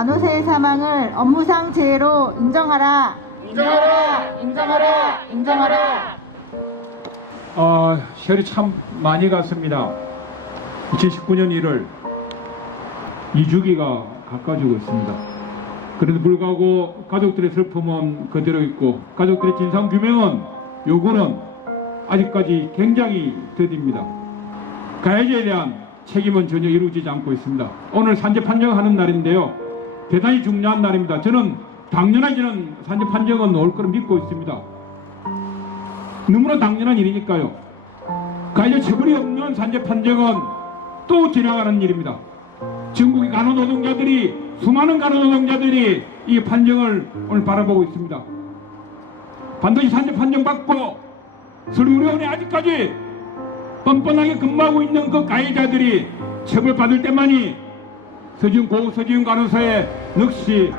간호사의 사망을 업무상 재해로 인정하라. 인정하라. 인정하라. 인정하라. 세월이 참 많이 갔습니다. 2019년 1월 2주기가 가까워지고 있습니다. 그래도 불구하고 가족들의 슬픔은 그대로 있고 가족들의 진상규명은 요구는 아직까지 굉장히 더딥니다. 가해자에 대한 책임은 전혀 이루어지지 않고 있습니다. 오늘 산재 판정하는 날인데요. 대단히 중요한 날입니다. 저는 당연하게 저는 산재 판정은 올 거로 믿고 있습니다. 너무나 당연한 일이니까요. 가해자 처벌이 없는 산재 판정은 또 지나가는 일입니다. 전국의 간호노동자들이, 수많은 간호노동자들이 이 판정을 오늘 바라보고 있습니다. 반드시 산재 판정 받고 서울의료원에 아직까지 뻔뻔하게 근무하고 있는 그 가해자들이 처벌받을 때만이 서지훈 간호사의 넋이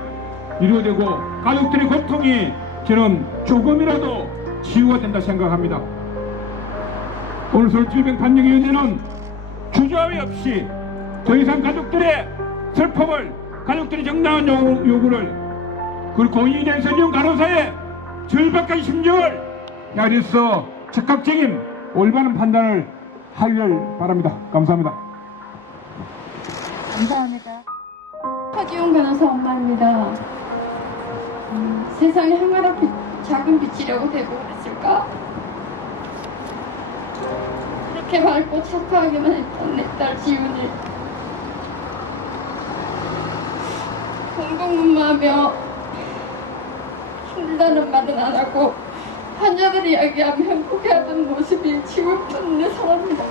이루어지고 가족들의 고통이 저는 조금이라도 치유가 된다 생각합니다. 오늘 서울질병판정위원회는 주저함이 없이 더 이상 가족들의 슬픔을, 가족들의 정당한 요구를, 그리고 고인이 된 서지훈 간호사의 절박한 심정을 야리서 적극적인 올바른 판단을 하기를 바랍니다. 감사합니다. 감사합니다. 서지훈 간호사 엄마입니다. 세상에 항아리 작은 빛이라고 되고 그랬을까? 그렇게 밝고 착하기만 했던 내 딸 지훈이 공공근무하며 힘들다는 말은 안 하고 환자들 이야기하며 행복해하던 모습이 지금도 눈에 선합니다.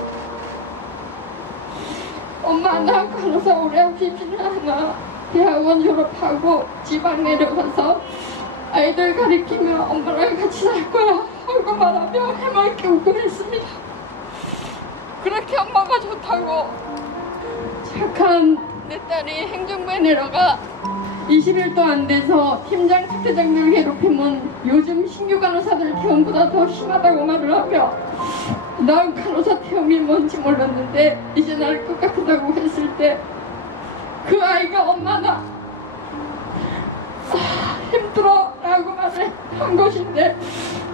엄마 나 간호사 오래 한 비비는 하나 대학원 졸업하고 지방 내려가서 아이들 가리키며 엄마랑 같이 살 거야 하고 말하며 해맑게 웃고 있습니다. 그렇게 엄마가 좋다고 착한 내 딸이 행정부에 내려가 20일도 안 돼서 팀장,副대장들 괴롭힘은 요즘 신규 간호사들 태움보다 더 심하다고 말을 하며 난 간호사 태움이 뭔지 몰랐는데 이제 날 것 같다고 했을 때 그 아이가 엄마 나 힘들어 라고 말을 한 것인데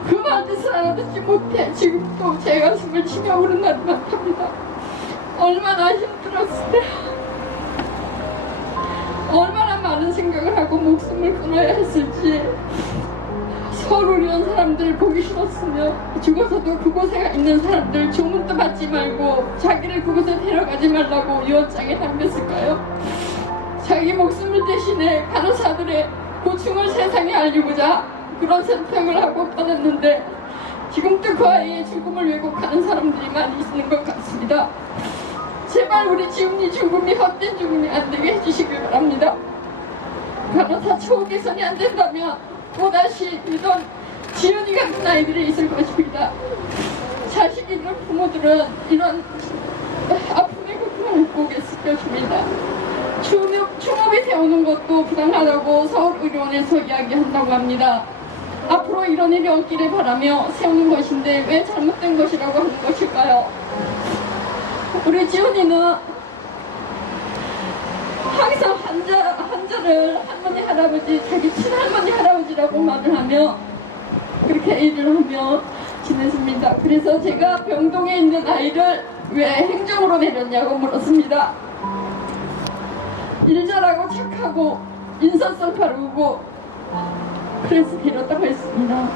그 말뜻을 알아듣지 못해 지금도 제 가슴을 치며 우는 날이 많답니다. 얼마나 힘들었을 얼마나 많은 생각을 하고 목숨을 끊어야 했을지 서울 이런 사람들 보기 싫었으며 죽어서도 그곳에 있는 사람들 조문도 받지 말고 자기를 그곳에 데려가지 말라고 유언장에 남겼을까요? 자기 목숨을 대신에 간호사들의 고충을 세상에 알리고자 그런 선택을 하고 떠났는데 지금도 그 아이의 죽음을 왜곡하는 사람들이 많이 있는 것 같습니다. 제발 우리 지훈이 죽음이 헛된 죽음이 안 되게 해주시길 바랍니다. 간호사 처우 개선이 안 된다면 또다시 이런 지훈이 같은 아이들이 있을 것입니다. 자식이 있는 부모들은 이런 아픔의 고통을 못 보겠을 것입니다. 추모비 세우는 것도 부당하다고 서울의료원에서 이야기한다고 합니다. 앞으로 이런 일이 없기를 바라며 세우는 것인데 왜 잘못된 것이라고 하는 것일까요? 우리 지훈이는 항상 환자를 할머니 할아버지 자기 친할머니 할아버지라고 말을 하며 그렇게 일을 하며 지냈습니다. 그래서 제가 병동에 있는 아이를 왜 행정으로 내렸냐고 물었습니다. 일 잘하고 착하고 인사성 바르고 그래서 데렸다고 했습니다.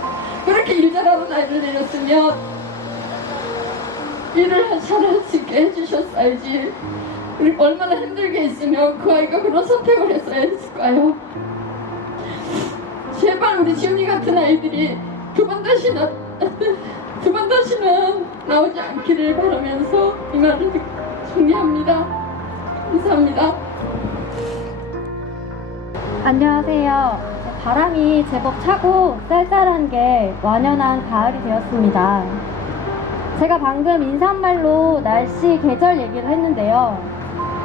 그렇게 일 잘하는 아이를 내렸으면 일을 잘할 수 있게 해주셨어야지. 그리고 얼마나 힘들게 했으면 그 아이가 그런 선택을 했어야 했을까요? 제발 우리 지훈이 같은 아이들이 두 번 다시는 나오지 않기를 바라면서 이 말을 정리합니다. 감사합니다. 안녕하세요. 바람이 제법 차고 쌀쌀한 게 완연한 가을이 되었습니다. 제가 방금 인사말로 날씨 계절 얘기를 했는데요.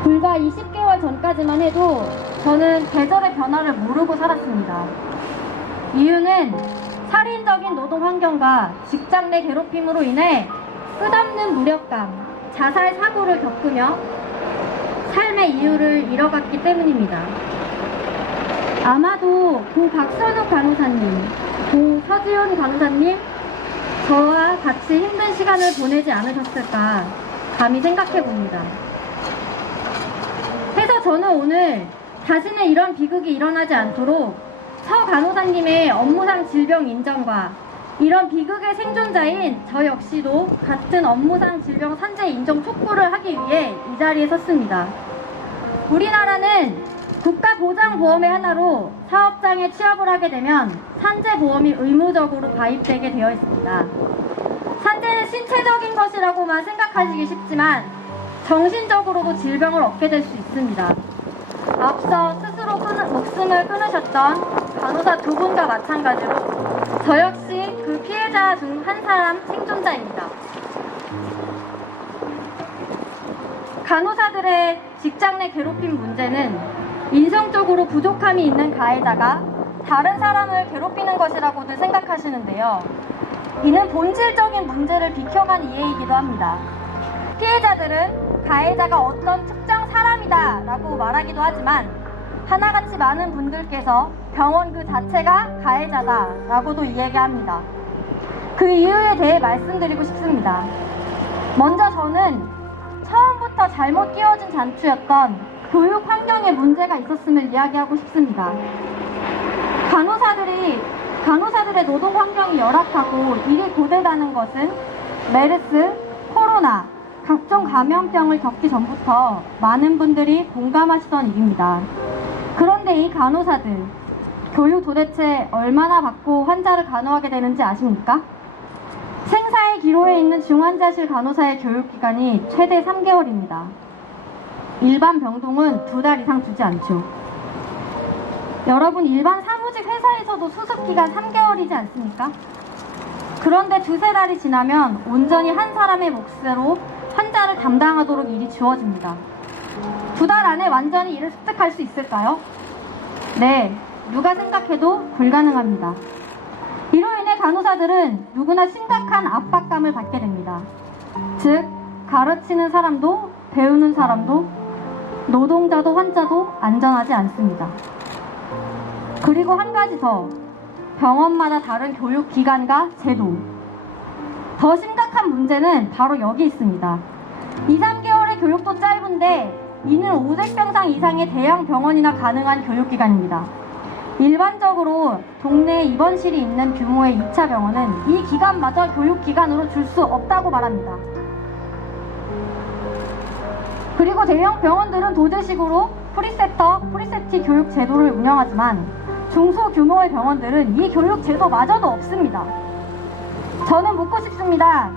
불과 20개월 전까지만 해도 저는 계절의 변화를 모르고 살았습니다. 이유는 살인적인 노동 환경과 직장 내 괴롭힘으로 인해 끝없는 무력감, 자살 사고를 겪으며 삶의 이유를 잃어갔기 때문입니다. 아마도 고 박선욱 간호사님, 고 서지훈 간호사님, 저와 같이 힘든 시간을 보내지 않으셨을까 감히 생각해 봅니다. 그래서 저는 오늘 다시는 이런 비극이 일어나지 않도록 서 간호사님의 업무상 질병 인정과 이런 비극의 생존자인 저 역시도 같은 업무상 질병 산재 인정 촉구를 하기 위해 이 자리에 섰습니다. 우리나라는 국가보장보험의 하나로 사업장에 취업을 하게 되면 산재보험이 의무적으로 가입되게 되어 있습니다. 산재는 신체적인 것이라고만 생각하시기 쉽지만 정신적으로도 질병을 얻게 될 수 있습니다. 앞서 스스로 목숨을 끊으셨던 간호사 두 분과 마찬가지로 저 역시 그 피해자 중 한 사람 생존자입니다. 간호사들의 직장 내 괴롭힘 문제는 인성적으로 부족함이 있는 가해자가 다른 사람을 괴롭히는 것이라고들 생각하시는데요. 이는 본질적인 문제를 비켜간 이해이기도 합니다. 피해자들은 가해자가 어떤 특정 사람이다 라고 말하기도 하지만 하나같이 많은 분들께서 병원 그 자체가 가해자다 라고도 이야기합니다. 그 이유에 대해 말씀드리고 싶습니다. 먼저 저는 처음부터 잘못 끼워진 잔투였던 교육 환경에 문제가 있었음을 이야기하고 싶습니다. 간호사들의 노동 환경이 열악하고 일이 고되다는 것은 메르스, 코로나, 각종 감염병을 겪기 전부터 많은 분들이 공감하시던 일입니다. 그런데 이 간호사들, 교육 도대체 얼마나 받고 환자를 간호하게 되는지 아십니까? 생사의 기로에 있는 중환자실 간호사의 교육기간이 최대 3개월입니다. 일반 병동은 2달 이상 주지 않죠. 여러분, 일반 사무직 회사에서도 수습기간 3개월이지 않습니까? 그런데 2-3달이 지나면 온전히 한 사람의 몫으로 환자를 담당하도록 일이 주어집니다. 2달 안에 완전히 일을 습득할 수 있을까요? 네, 누가 생각해도 불가능합니다. 이로 인해 간호사들은 누구나 심각한 압박감을 받게 됩니다. 즉, 가르치는 사람도 배우는 사람도 노동자도 환자도 안전하지 않습니다. 그리고 한 가지 더, 병원마다 다른 교육기간과 제도. 더 심각한 문제는 바로 여기 있습니다. 2-3개월의 교육도 짧은데 이는 500병상 이상의 대형 병원이나 가능한 교육기간입니다. 일반적으로 동네에 입원실이 있는 규모의 2차 병원은 이 기간마저 교육기간으로 줄 수 없다고 말합니다. 그리고 대형 병원들은 도제식으로 프리세티 교육 제도를 운영하지만 중소규모의 병원들은 이 교육 제도마저도 없습니다. 저는 묻고 싶습니다.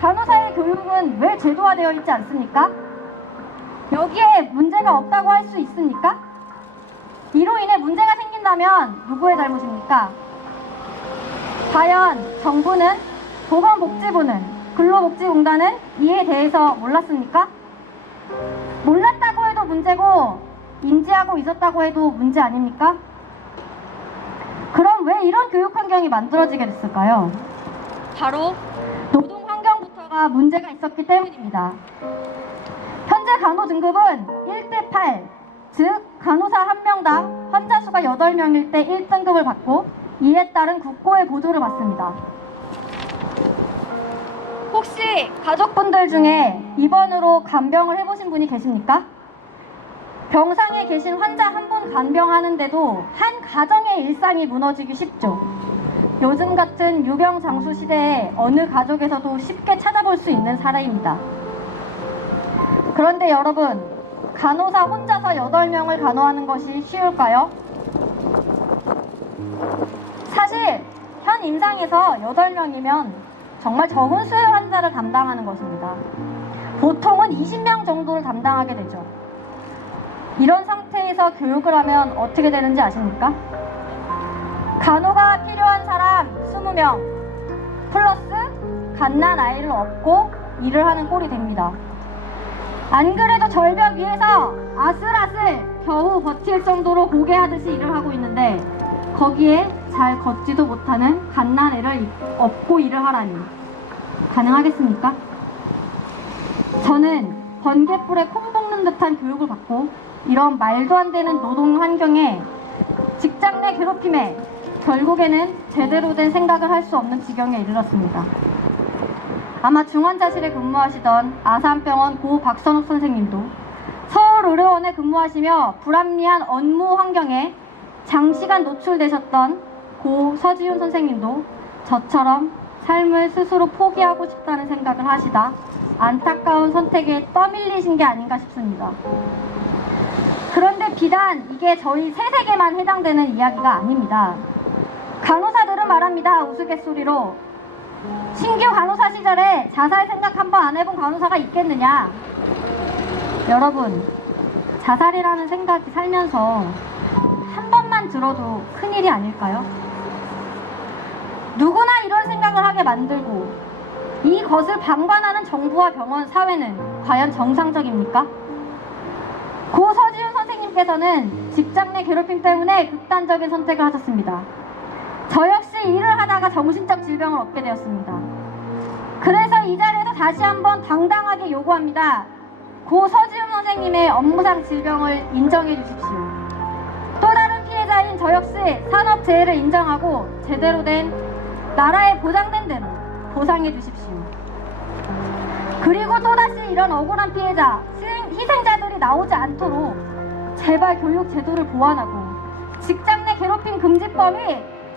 간호사의 교육은 왜 제도화되어 있지 않습니까? 여기에 문제가 없다고 할 수 있습니까? 이로 인해 문제가 생긴다면 누구의 잘못입니까? 과연 정부는, 보건복지부는, 근로복지공단은 이에 대해서 몰랐습니까? 몰랐다고 해도 문제고 인지하고 있었다고 해도 문제 아닙니까? 그럼 왜 이런 교육 환경이 만들어지게 됐을까요? 바로 노동 환경부터가 문제가 있었기 때문입니다. 현재 간호 등급은 1:8, 즉 간호사 1명당 환자 수가 8명일 때 1등급을 받고 이에 따른 국고의 보조를 받습니다. 혹시 가족분들 중에 입원으로 간병을 해보신 분이 계십니까? 병상에 계신 환자 한 분 간병하는데도 한 가정의 일상이 무너지기 쉽죠. 요즘 같은 유병장수 시대에 어느 가족에서도 쉽게 찾아볼 수 있는 사례입니다. 그런데 여러분, 간호사 혼자서 8명을 간호하는 것이 쉬울까요? 사실 현 임상에서 8명이면 정말 적은 수의 환자를 담당하는 것입니다. 보통은 20명 정도를 담당하게 되죠. 이런 상태에서 교육을 하면 어떻게 되는지 아십니까? 간호가 필요한 사람 20명 플러스 갓난 아이를 업고 일을 하는 꼴이 됩니다. 안 그래도 절벽 위에서 아슬아슬 겨우 버틸 정도로 고개하듯이 일을 하고 있는데 거기에 잘 걷지도 못하는 갓난 애를 업고 일을 하라니 가능하겠습니까? 저는 번갯불에 콩 볶는 듯한 교육을 받고 이런 말도 안 되는 노동 환경에 직장 내 괴롭힘에 결국에는 제대로 된 생각을 할 수 없는 지경에 이르렀습니다. 아마 중환자실에 근무하시던 아산병원 고 박선욱 선생님도 서울의료원에 근무하시며 불합리한 업무 환경에 장시간 노출되셨던 고 서지훈 선생님도 저처럼 삶을 스스로 포기하고 싶다는 생각을 하시다 안타까운 선택에 떠밀리신 게 아닌가 싶습니다. 그런데 비단 이게 저희 세세계만 해당되는 이야기가 아닙니다. 간호사들은 말합니다. 우스갯소리로 신규 간호사 시절에 자살 생각 한 번 안 해본 간호사가 있겠느냐. 여러분, 자살이라는 생각이 살면서 한 번만 들어도 큰일이 아닐까요? 누구나 이런 생각을 하게 만들고 이것을 방관하는 정부와 병원, 사회는 과연 정상적입니까? 고 서지훈 선생님께서는 직장 내 괴롭힘 때문에 극단적인 선택을 하셨습니다. 저 역시 일을 하다가 정신적 질병을 얻게 되었습니다. 그래서 이 자리에서 다시 한번 당당하게 요구합니다. 고 서지훈 선생님의 업무상 질병을 인정해 주십시오. 또 다른 피해자인 저 역시 산업재해를 인정하고 제대로 된 나라에 보장된 대로 보상해 주십시오. 그리고 또다시 이런 억울한 피해자, 희생자들이 나오지 않도록 제발 교육 제도를 보완하고 직장 내 괴롭힘 금지법이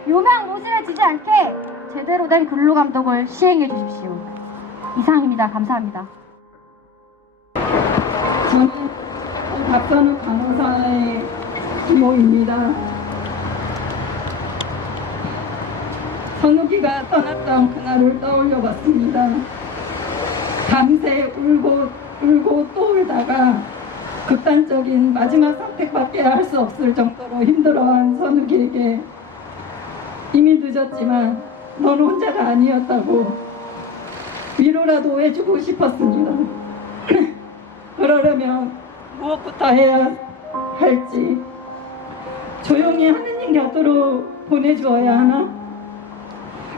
요명무실해지지 않게 제대로 된 근로감독을 시행해 주십시오. 이상입니다. 감사합니다. 저는 박선욱 간호사의 부모입니다. 선욱이가 떠났던 그날을 떠올려 봤습니다. 밤새 울고 또 울다가 극단적인 마지막 선택밖에 할 수 없을 정도로 힘들어한 선욱이에게 이미 늦었지만 넌 혼자가 아니었다고 위로라도 해주고 싶었습니다. 그러려면 무엇부터 해야 할지 조용히 하느님 곁으로 보내주어야 하나?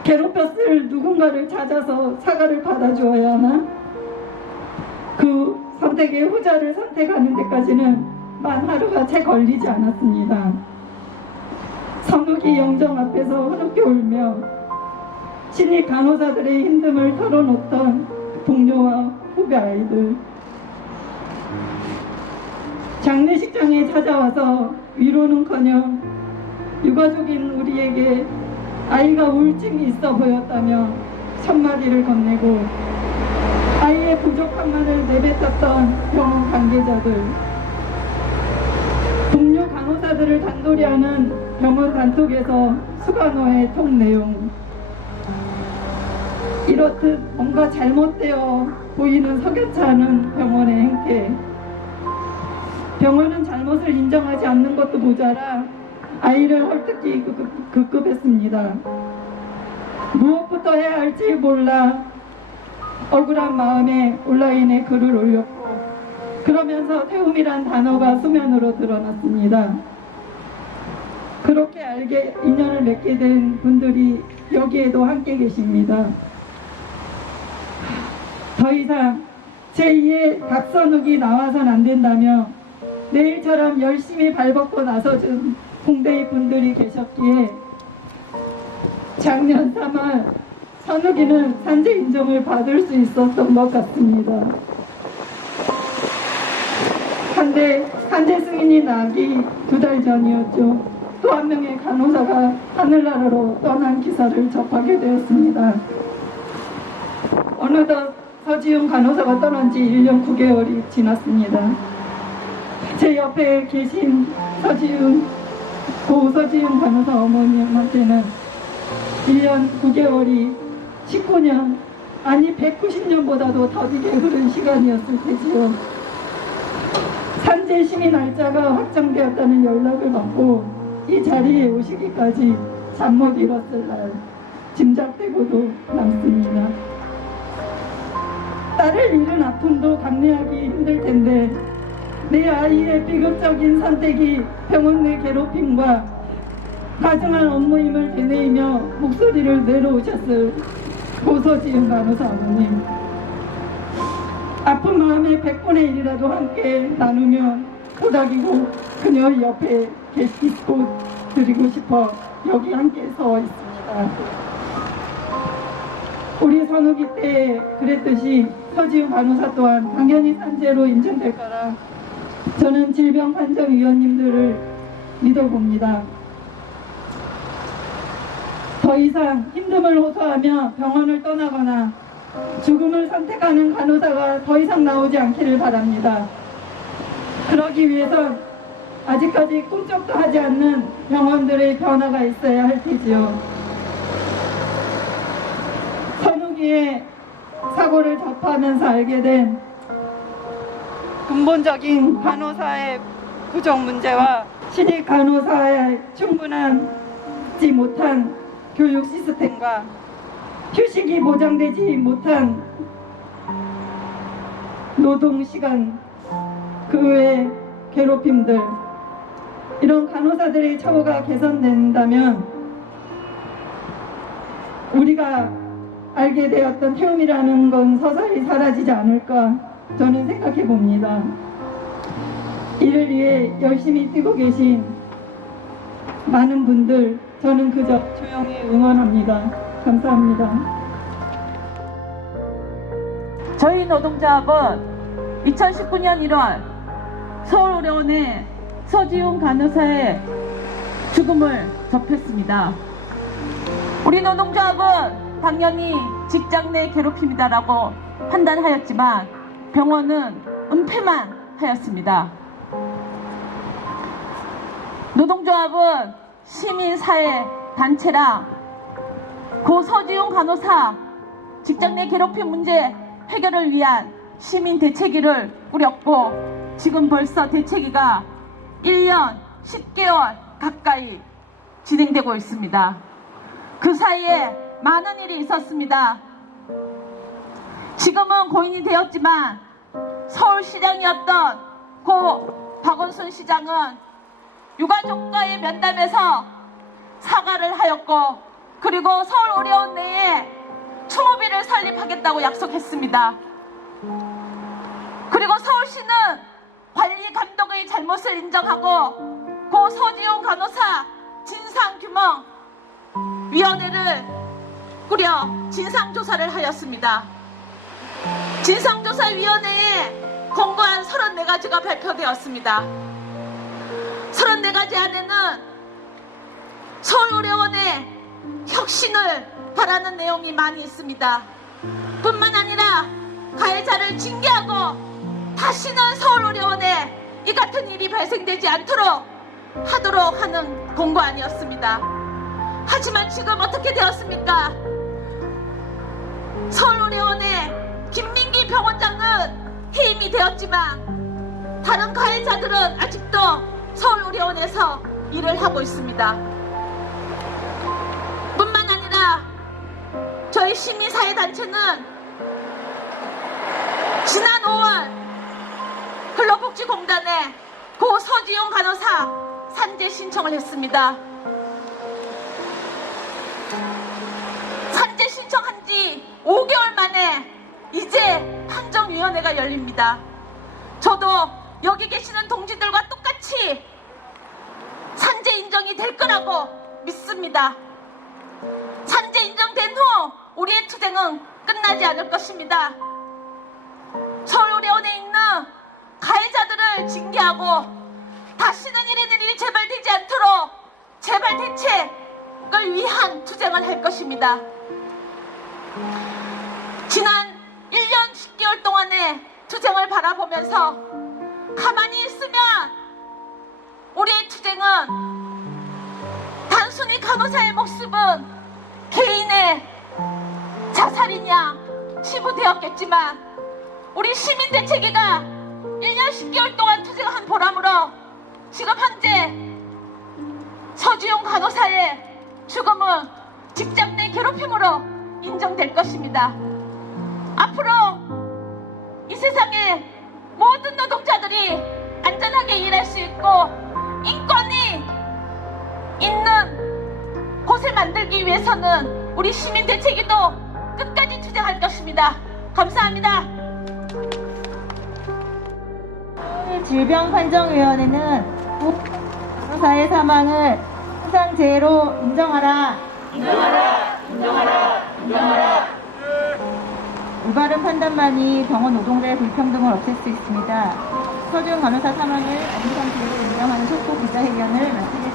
괴롭혔을 누군가를 찾아서 사과를 받아주어야 하나? 그 선택의 후자를 선택하는 데까지는 만 하루가 채 걸리지 않았습니다. 선욱이 영정 앞에서 흐느껴 울며 신입 간호사들의 힘듦을 털어놓던 동료와 후배 아이들, 장례식장에 찾아와서 위로는커녕 유가족인 우리에게 아이가 우울증이 있어 보였다며 첫마디를 건네고 아이의 부족함만을 내뱉었던 병원 관계자들, 동료 간호사들을 단돌이 하는 병원 단톡에서 수간호의 통 내용, 이렇듯 뭔가 잘못되어 보이는 석연치 않은 병원의 행태, 병원은 잘못을 인정하지 않는 것도 모자라 아이를 헐뜯기 급급했습니다. 무엇부터 해야 할지 몰라 억울한 마음에 온라인에 글을 올렸고 그러면서 태움이란 단어가 수면으로 드러났습니다. 그렇게 알게 인연을 맺게 된 분들이 여기에도 함께 계십니다. 더 이상 제2의 박선욱이 나와선 안 된다며 내일처럼 열심히 발벗고 나서준 공대의 분들이 계셨기에 작년 3월 선욱이는 산재 인정을 받을 수 있었던 것 같습니다. 한데 산재 승인이 나기 2달 전이었죠. 또 한 명의 간호사가 하늘나라로 떠난 기사를 접하게 되었습니다. 어느덧 서지훈 간호사가 떠난 지 1년 9개월이 지났습니다. 제 옆에 계신 고 서지훈 간호사 어머님한테는 1년 9개월이 19년, 아니 190년보다도 더디게 흐른 시간이었을 테지요. 산재 심의 날짜가 확정되었다는 연락을 받고 이 자리에 오시기까지 잠 못 이뤘을 날 짐작되고도 남습니다. 딸을 잃은 아픔도 감내하기 힘들 텐데 내 아이의 비극적인 선택이 병원 내 괴롭힘과 가증한 업무임을 되뇌이며 목소리를 내려오셨을 고서지은 간호사 어머님, 아픈 마음에 100분의 1이라도 함께 나누며 토닥이고 그녀 옆에 있고 드리고 싶어 여기 함께 서 있습니다. 우리 선우기 때 그랬듯이 서지훈 간호사 또한 당연히 산재로 인정될 거라 저는 질병판정위원님들을 믿어봅니다. 더 이상 힘듦을 호소하며 병원을 떠나거나 죽음을 선택하는 간호사가 더 이상 나오지 않기를 바랍니다. 그러기 위해선 아직까지 꿈쩍도 하지 않는 병원들의 변화가 있어야 할 테지요. 선우기에 사고를 접하면서 알게 된 근본적인 간호사의 부족 문제와 신입 간호사의 충분하지 못한 교육 시스템과 휴식이 보장되지 못한 노동 시간, 그 외의 괴롭힘들, 이런 간호사들의 처우가 개선된다면 우리가 알게 되었던 태움이라는 건 서서히 사라지지 않을까 저는 생각해 봅니다. 이를 위해 열심히 뛰고 계신 많은 분들, 저는 그저 조용히 응원합니다. 감사합니다. 저희 노동조합은 2019년 1월 서울의료원의 서지훈 간호사의 죽음을 접했습니다. 우리 노동조합은 당연히 직장 내 괴롭힘이다라고 판단하였지만 병원은 은폐만 하였습니다. 노동조합은 시민사회 단체랑 고 서지훈 간호사 직장 내 괴롭힘 문제 해결을 위한 시민 대책위를 꾸렸고 지금 벌써 대책위가 1년 10개월 가까이 진행되고 있습니다. 그 사이에 많은 일이 있었습니다. 지금은 고인이 되었지만 서울시장이었던 고 박원순 시장은 유가족과의 면담에서 사과를 하였고 그리고 서울의료원 내에 추모비를 설립하겠다고 약속했습니다. 그리고 서울시는 관리 감독의 잘못을 인정하고 고 서지훈 간호사 진상규명위원회를 꾸려 진상조사를 하였습니다. 진상조사위원회에 권고안 34가지가 발표되었습니다. 34가지 안에는 서울의료원의 혁신을 바라는 내용이 많이 있습니다. 뿐만 아니라 가해자를 징계하고 다시는 서울의료원에 이 같은 일이 발생되지 않도록 하도록 하는 권고안이었습니다. 하지만 지금 어떻게 되었습니까? 서울의료원의 김민기 병원장은 해임이 되었지만 다른 가해자들은 아직도 서울의료원에서 일을 하고 있습니다. 뿐만 아니라 저희 시민사회단체는 지난 5월 근로복지공단에 고 서지훈 간호사 산재 신청을 했습니다. 산재 신청한 지 5개월 만에 이제 판정위원회가 열립니다. 저도 여기 계시는 동지들과 똑같이 산재 인정이 될 거라고 믿습니다. 산재 인정된 후 우리의 투쟁은 끝나지 않을 것입니다. 서울의료원에 있는 가해자들을 징계하고 다시는 이런 일이 재발되지 않도록 재발 대책을 위한 투쟁을 할 것입니다. 지난 1년 10개월 동안의 투쟁을 바라보면서 가만히 있으면 우리의 투쟁은 단순히 간호사의 목숨은 개인의 자살이냐 치부되었겠지만 우리 시민대책위가 1년 10개월 동안 투쟁한 보람으로 지금 현재 서지훈 간호사의 죽음은 직장 내 괴롭힘으로 인정될 것입니다. 앞으로 이 세상에 모든 노동자들이 안전하게 일할 수 있고 인권이 있는 곳을 만들기 위해서는 우리 시민대책위도 끝까지 투쟁할 것입니다. 감사합니다. 질병판정위원회는 간호사의 사망을 임상재해로 인정하라. 올바른 판단만이 병원 노동자의 불평등을 없앨 수 있습니다. 서준 간호사 사망을 임상재해로 인정하는 속보 기자회견을 마치겠습니다.